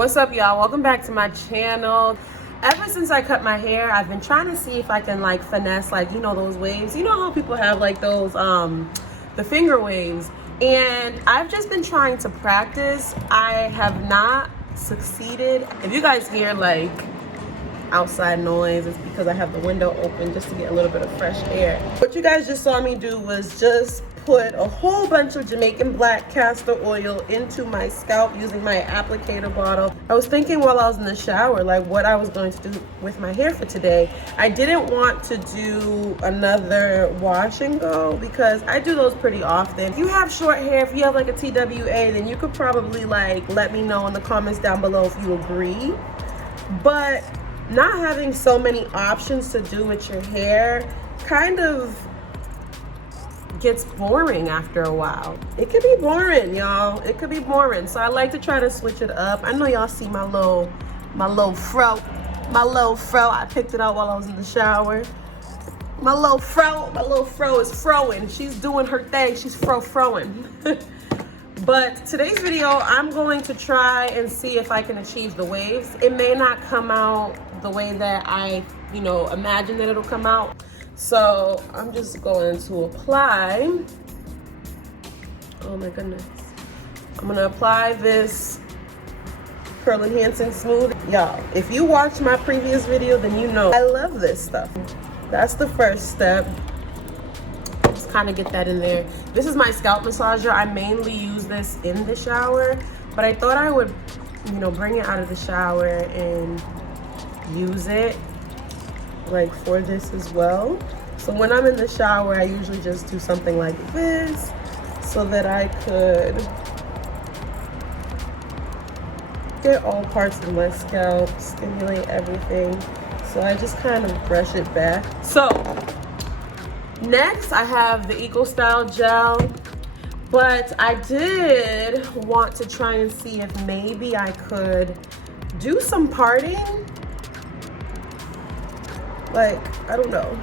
What's up, y'all? Welcome back to my channel. Ever since I cut my hair, I've been trying to see if I can like finesse, like, you know, those waves. You know how people have like those the finger waves, and I've just been trying to practice. I have not succeeded. If you guys hear like outside noise, it's because I have the window open just to get a little bit of fresh air. What you guys just saw me do was just put a whole bunch of Jamaican black castor oil into my scalp using my applicator bottle. I was thinking while I was in the shower like what I was going to do with my hair for today. I didn't want to do another wash and go because I do those pretty often. If you have short hair, if you have like a TWA, then you could probably like let me know in the comments down below if you agree. But not having so many options to do with your hair kind of gets boring after a while. It could be boring, y'all. It could be boring. So I like to try to switch it up. I know y'all see my little fro. I picked it out while I was in the shower. My little fro is froing. She's doing her thing. She's froing. But today's video, I'm going to try and see if I can achieve the waves. It may not come out the way that I, imagine that it'll come out. So I'm just going to apply. Oh my goodness. I'm gonna apply this Curl Enhancing Smooth. Y'all, if you watched my previous video, then you know I love this stuff. That's the first step. Just kind of get that in there. This is my scalp massager. I mainly use this in the shower, but I thought I would, bring it out of the shower and use it like for this as well. So when I'm in the shower, I usually just do something like this so that I could get all parts of my scalp, stimulate everything. So I just kind of brush it back. So next I have the Eco Style Gel, but I did want to try and see if maybe I could do some parting. Like, I don't know.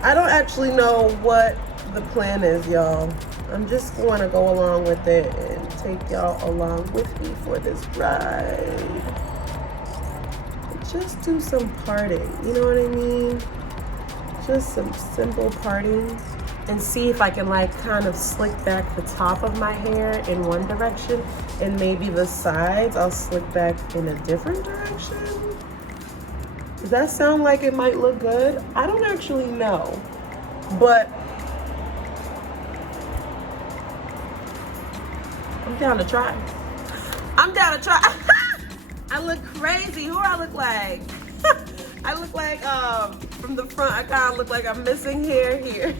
I don't actually know what the plan is, y'all. I'm just going to go along with it and take y'all along with me for this ride. Just do some parting, you know what I mean? Just some simple parting and see if I can like kind of slick back the top of my hair in one direction and maybe the sides I'll slick back in a different direction. Does that sound like it might look good? I don't actually know, but I'm down to try. I look crazy. Who do I look like? I look like, from the front, I kind of look like I'm missing hair here.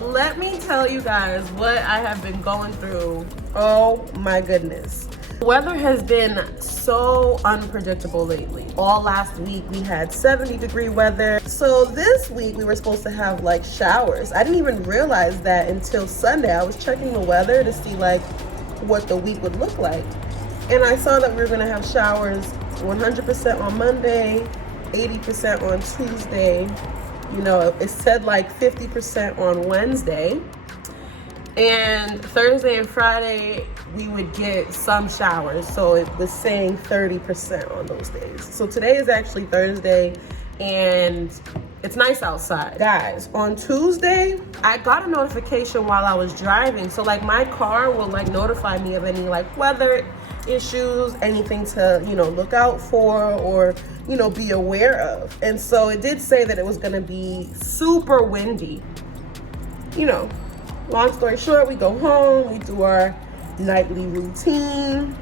Let me tell you guys what I have been going through. Oh my goodness. Weather has been so unpredictable lately. All last week we had 70-degree weather. So this week we were supposed to have like showers. I didn't even realize that until Sunday. I was checking the weather to see like what the week would look like. And I saw that we were gonna have showers 100% on Monday, 80% on Tuesday. It said like 50% on Wednesday. And Thursday and Friday, we would get some showers. So it was saying 30% on those days. So today is actually Thursday and it's nice outside. Guys, on Tuesday, I got a notification while I was driving. So like my car will like notify me of any like weather issues, anything to, look out for or, be aware of. And so it did say that it was gonna be super windy. Long story short, we go home, we do our nightly routine,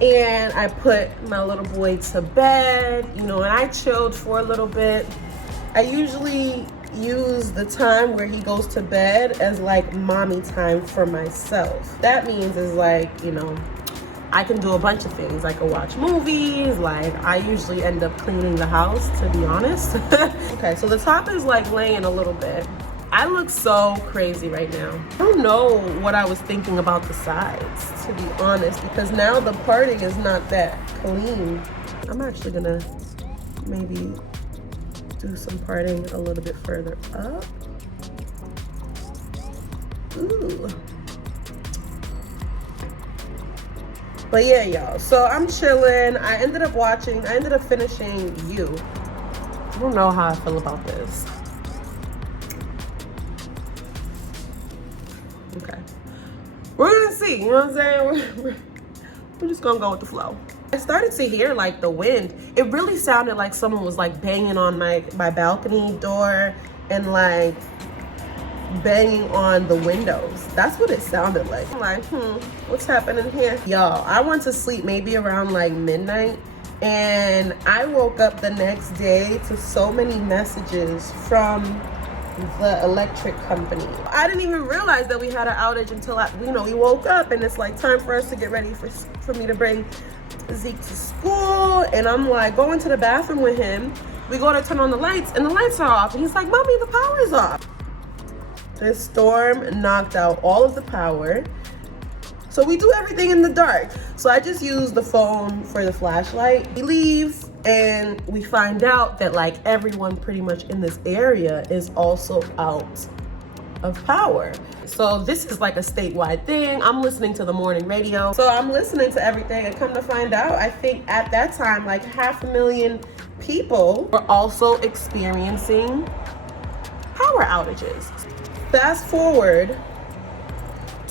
and I put my little boy to bed, and I chilled for a little bit. I usually use the time where he goes to bed as like mommy time for myself. That means is like, I can do a bunch of things. I can watch movies, like I usually end up cleaning the house, to be honest. Okay, so the top is like laying a little bit. I look so crazy right now. I don't know what I was thinking about the sides, to be honest, because now the parting is not that clean. I'm actually gonna maybe do some parting a little bit further up. Ooh. But yeah, y'all, so I'm chilling. I ended up finishing You. I don't know how I feel about this. Okay, we're gonna see, you know what I'm saying? We're just gonna go with the flow. I started to hear like the wind. It really sounded like someone was like banging on my balcony door and like banging on the windows. That's what it sounded like. I'm like, what's happening here? Y'all, I went to sleep maybe around like midnight, and I woke up the next day to so many messages from the electric company. I didn't even realize that we had an outage until we woke up, and it's like time for us to get ready for me to bring Zeke to school. And I'm like going to the bathroom with him. We go to turn on the lights, and the lights are off, and he's like, "Mommy, the power is off." This storm knocked out all of the power. So we do everything in the dark. So I just use the phone for the flashlight. We leave and we find out that like everyone pretty much in this area is also out of power. So this is like a statewide thing. I'm listening to the morning radio. So I'm listening to everything, and come to find out, I think at that time, like 500,000 people were also experiencing power outages. Fast forward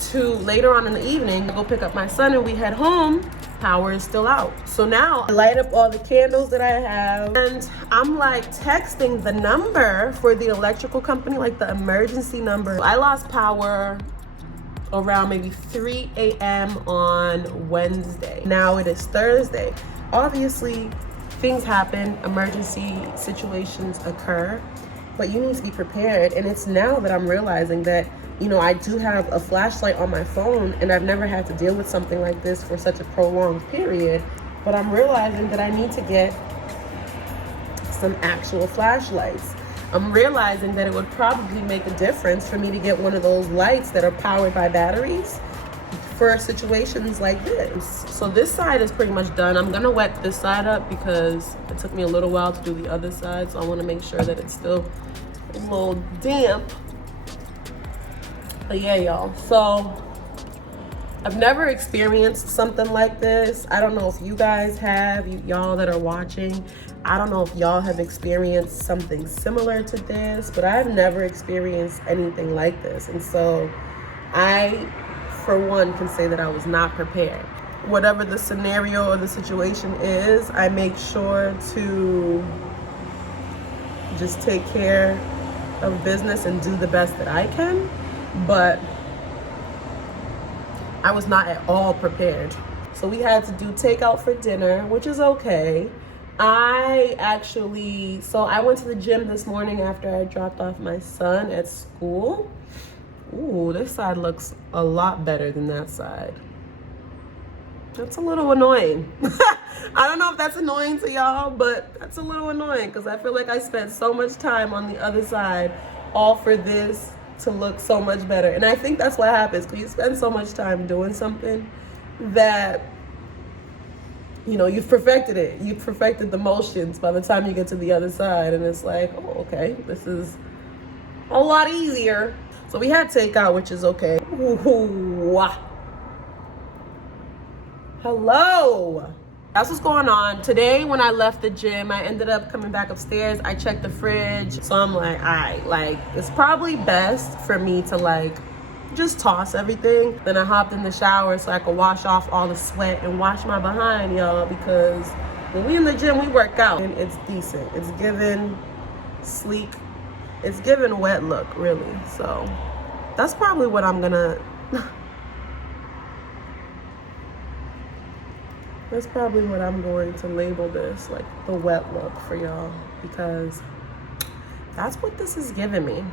to later on in the evening, I go pick up my son and we head home. Power is still out. So now I light up all the candles that I have, and I'm like texting the number for the electrical company, like the emergency number. I lost power around maybe 3 a.m. on Wednesday. Now it is Thursday. Obviously, things happen, emergency situations occur, but you need to be prepared. And it's now that I'm realizing that, I do have a flashlight on my phone, and I've never had to deal with something like this for such a prolonged period. But I'm realizing that I need to get some actual flashlights. I'm realizing that it would probably make a difference for me to get one of those lights that are powered by batteries for situations like this. So this side is pretty much done. I'm gonna wet this side up because it took me a little while to do the other side. So I wanna make sure that it's still a little damp. But yeah, y'all, so I've never experienced something like this. I don't know if you guys have, y'all that are watching. I don't know if y'all have experienced something similar to this, but I've never experienced anything like this. And so I, for one, can say that I was not prepared. Whatever the scenario or the situation is, I make sure to just take care of business and do the best that I can. But I was not at all prepared. So we had to do takeout for dinner, which is okay. I went to the gym this morning after I dropped off my son at school. Ooh, this side looks a lot better than that side. That's a little annoying. I don't know if that's annoying to y'all, but that's a little annoying because I feel like I spent so much time on the other side, all for this to look so much better. And I think that's what happens, because you spend so much time doing something that, you've perfected it. You've perfected the motions by the time you get to the other side. And it's like, oh, okay, this is a lot easier. So we had takeout, which is okay. Ooh. Hello. That's what's going on. Today, when I left the gym, I ended up coming back upstairs. I checked the fridge. So I'm like, all right, it's probably best for me to just toss everything. Then I hopped in the shower so I could wash off all the sweat and wash my behind, y'all, because when we in the gym, we work out and it's decent. It's given sleek. It's given wet look, really. So that's probably what I'm gonna That's probably what I'm going to label this, like the wet look for y'all, because that's what this is giving me.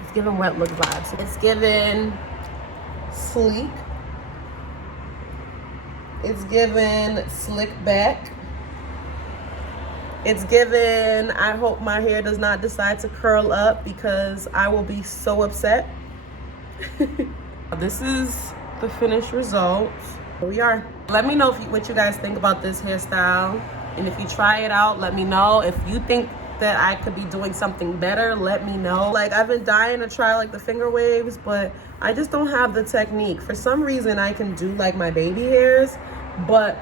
It's giving wet look vibes. It's giving sleek. It's giving slick back. It's given, I hope my hair does not decide to curl up because I will be so upset. This is the finished result. Here we are. Let me know what you guys think about this hairstyle. And if you try it out, let me know. If you think that I could be doing something better, let me know. Like, I've been dying to try like the finger waves, but I just don't have the technique. For some reason, I can do like my baby hairs, but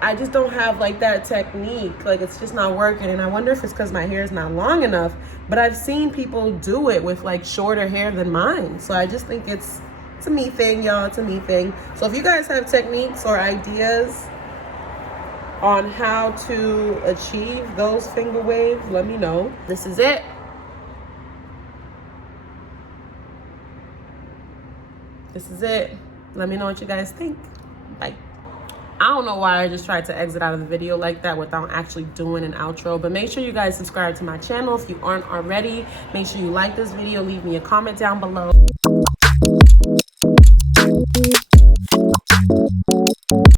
I just don't have like that technique. Like, it's just not working. And I wonder if it's because my hair is not long enough, but I've seen people do it with like shorter hair than mine. So I just think it's a me thing, y'all. It's a me thing. So if you guys have techniques or ideas on how to achieve those finger waves, let me know. This is it. This is it. Let me know what you guys think. Bye. I don't know why I just tried to exit out of the video like that without actually doing an outro, but make sure you guys subscribe to my channel if you aren't already. Make sure you like this video, leave me a comment down below.